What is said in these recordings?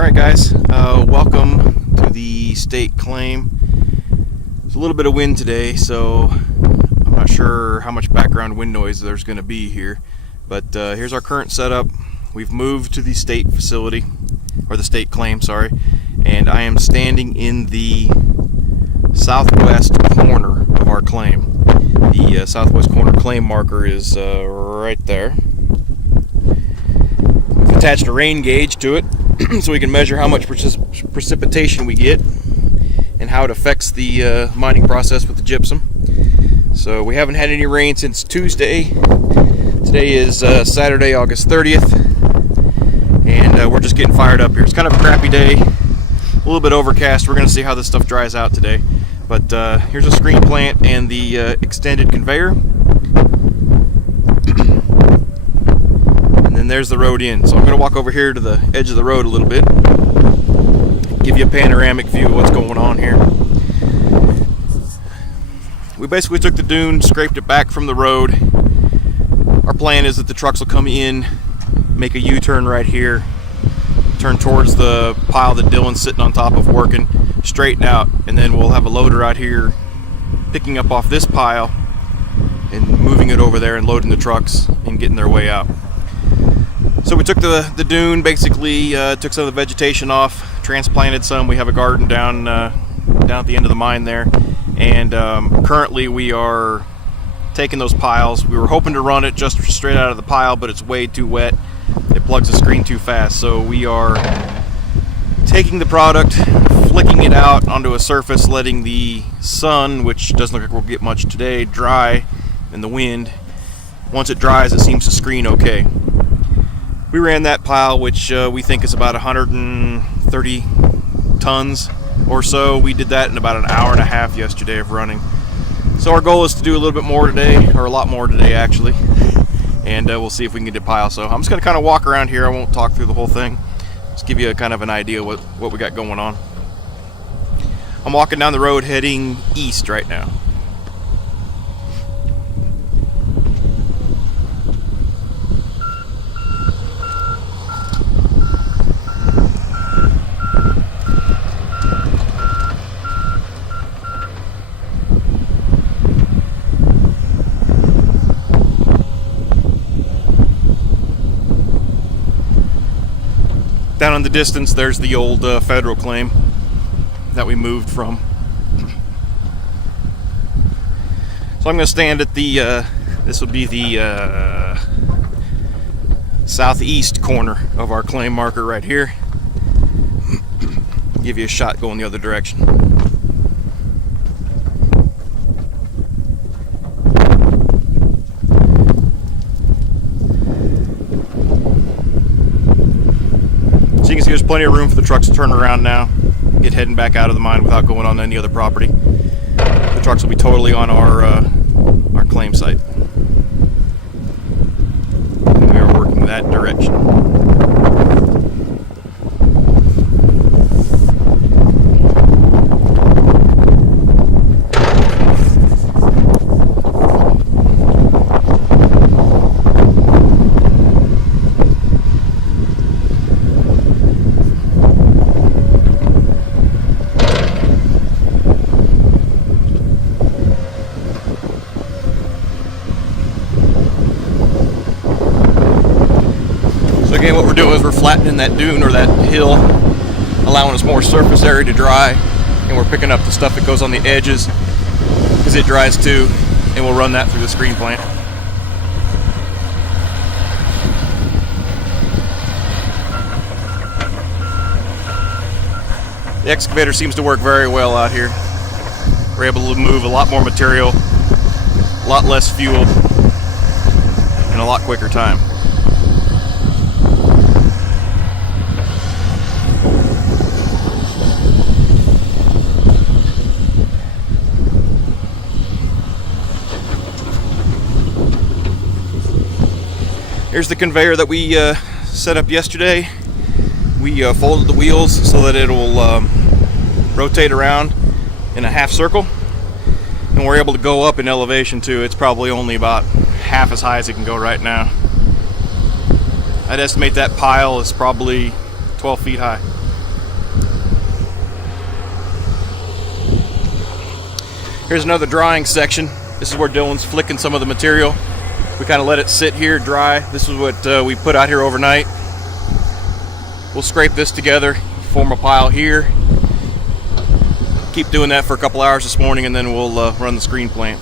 Alright guys, welcome to the state claim. There's a little bit of wind today, so I'm not sure how much background wind noise there's going to be here. But here's our current setup. We've moved to the state facility, or the state claim, sorry. And I am standing in the southwest corner of our claim. The southwest corner claim marker is right there. We've attached a rain gauge to it so we can measure how much precipitation we get and how it affects the mining process with the gypsum. So we haven't had any rain since Tuesday. Today is Saturday, August 30th, and we're just getting fired up here. It's kind of a crappy day, a little bit overcast. We're going to see how this stuff dries out today. But here's a screen plant and the extended conveyor. And then there's the road in. So I'm going to walk over here to the edge of the road a little bit, give you a panoramic view of what's going on here. We basically took the dune, scraped it back from the road. Our plan is that the trucks will come in, make a U-turn right here, turn towards the pile that Dylan's sitting on top of working, straighten out, and then we'll have a loader out here picking up off this pile and moving it over there and loading the trucks and getting their way out. So we took the dune, basically took some of the vegetation off, transplanted some. We have a garden down at the end of the mine there, and currently we are taking those piles. We were hoping to run it just straight out of the pile, but it's way too wet. It plugs the screen too fast, so we are taking the product, flicking it out onto a surface, letting the sun, which doesn't look like we'll get much today, dry in the wind. Once it dries, it seems to screen okay. We ran that pile, which we think is about 130 tons or so. We did that in about an hour and a half yesterday of running. So our goal is to do a little bit more today, or a lot more today actually, and we'll see if we can get the pile. So I'm just going to kind of walk around here. I won't talk through the whole thing. Just give you a kind of an idea what we got going on. I'm walking down the road heading east right now. Down in the distance, there's the old federal claim that we moved from. So I'm going to stand at the, this would be the southeast corner of our claim marker right here. Give you a shot going the other direction. So you can see there's plenty of room for the trucks to turn around now, get heading back out of the mine without going on any other property. The trucks will be totally on our claim site. And we are working that direction. So again, what we're doing is we're flattening that dune or that hill, allowing us more surface area to dry, and we're picking up the stuff that goes on the edges because it dries too, and we'll run that through the screen plant. The excavator seems to work very well out here. We're able to move a lot more material, a lot less fuel, in a lot quicker time. Here's the conveyor that we set up yesterday. We folded the wheels so that it'll rotate around in a half circle, and we're able to go up in elevation too. It's probably only about half as high as it can go right now. I'd estimate that pile is probably 12 feet high. Here's another drying section. This is where Dylan's flicking some of the material. We kind of let it sit here, dry. This is what we put out here overnight. We'll scrape this together, form a pile here. Keep doing that for a couple hours this morning, and then we'll run the screen plant.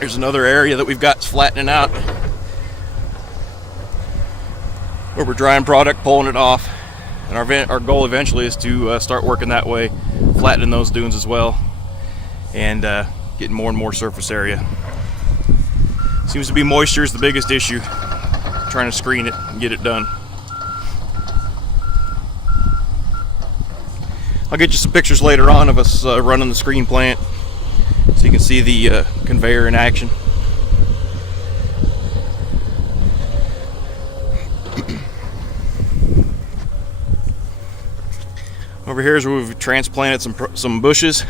Here's another area that we've got flattening out, where we're drying product, pulling it off, and our goal eventually is to start working that way, flattening those dunes as well, and getting more and more surface area. Seems to be moisture is the biggest issue, trying to screen it and get it done. I'll get you some pictures later on of us running the screen plant, so you can see the conveyor in action. Over here is where we've transplanted some bushes.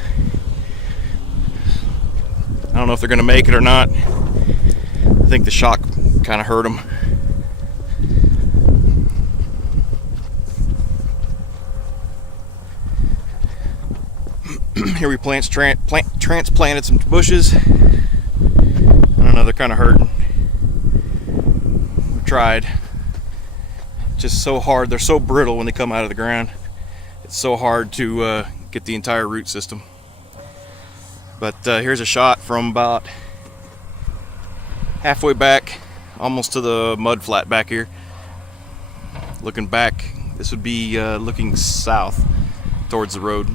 I don't know if they're going to make it or not. I think the shock kind of hurt them. Here we transplanted some bushes. I don't know, they're kind of hurting. We've tried. Just so hard. They're so brittle when they come out of the ground. It's so hard to get the entire root system. But here's a shot from about halfway back, almost to the mud flat back here. Looking back, this would be looking south towards the road.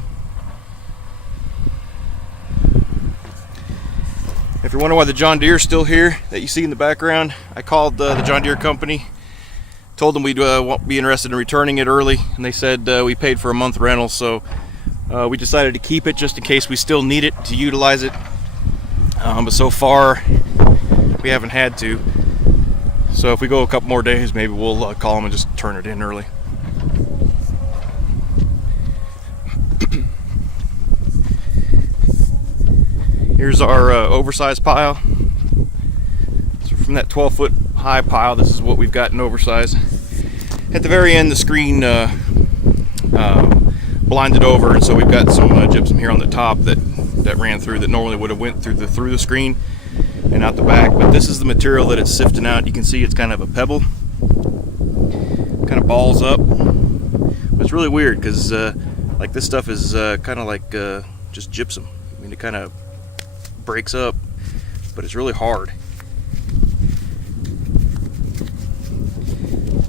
If you're wondering why the John Deere's still here that you see in the background, I called the John Deere company, told them we'd be interested in returning it early, and they said we paid for a month rental, so we decided to keep it just in case we still need it to utilize it. But so far we haven't had to, so if we go a couple more days, maybe we'll call them and just turn it in early. Here's our oversized pile. So from that 12-foot high pile, this is what we've got in oversized. At the very end, the screen blinded over, and so we've got some gypsum here on the top that ran through, that normally would have went through the screen and out the back. But this is the material that it's sifting out. You can see it's kind of a pebble, kind of balls up. But it's really weird because like this stuff is kind of like just gypsum. I mean, it kind of breaks up, but it's really hard.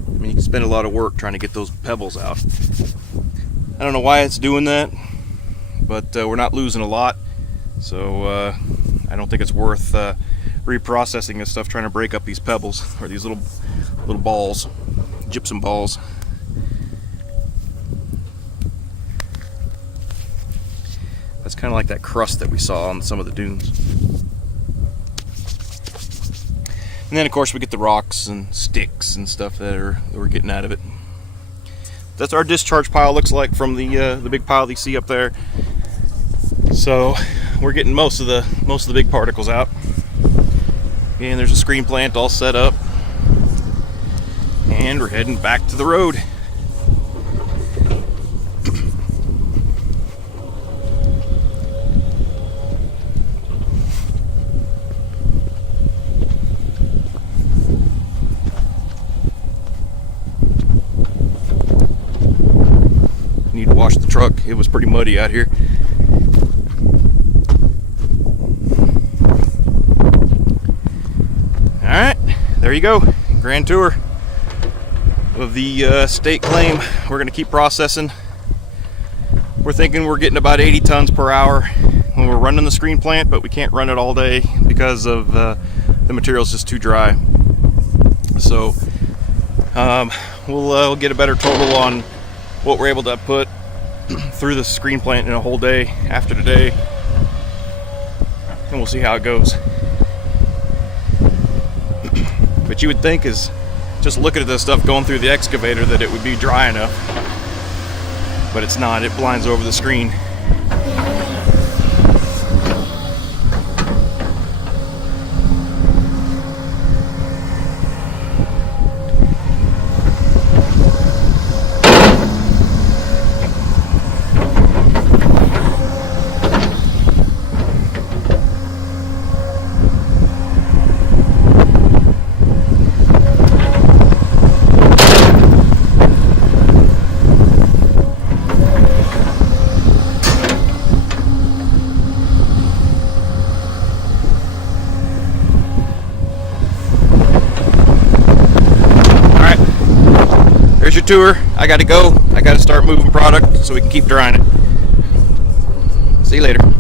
I mean, you can spend a lot of work trying to get those pebbles out. I don't know why it's doing that, but we're not losing a lot, so I don't think it's worth reprocessing this stuff, trying to break up these pebbles, or these little balls, gypsum balls. That's kind of like that crust that we saw on some of the dunes. And then of course we get the rocks and sticks and stuff that we're getting out of it. That's our discharge pile looks like from the big pile that you see up there. So we're getting most of the big particles out. And there's a screen plant all set up. And we're heading back to the road. Need to wash the truck. It was pretty muddy out here. Alright, there you go. Grand tour of the state claim. We're going to keep processing. We're thinking we're getting about 80 tons per hour when we're running the screen plant, but we can't run it all day because of the material's just too dry. So we'll get a better total on what we're able to put through the screen plant in a whole day after today, and we'll see how it goes. But you would think, is just looking at this stuff going through the excavator, that it would be dry enough, but it's not. It blinds over the screen. there's your tour. I got to go. I got to start moving product so we can keep drying it. See you later.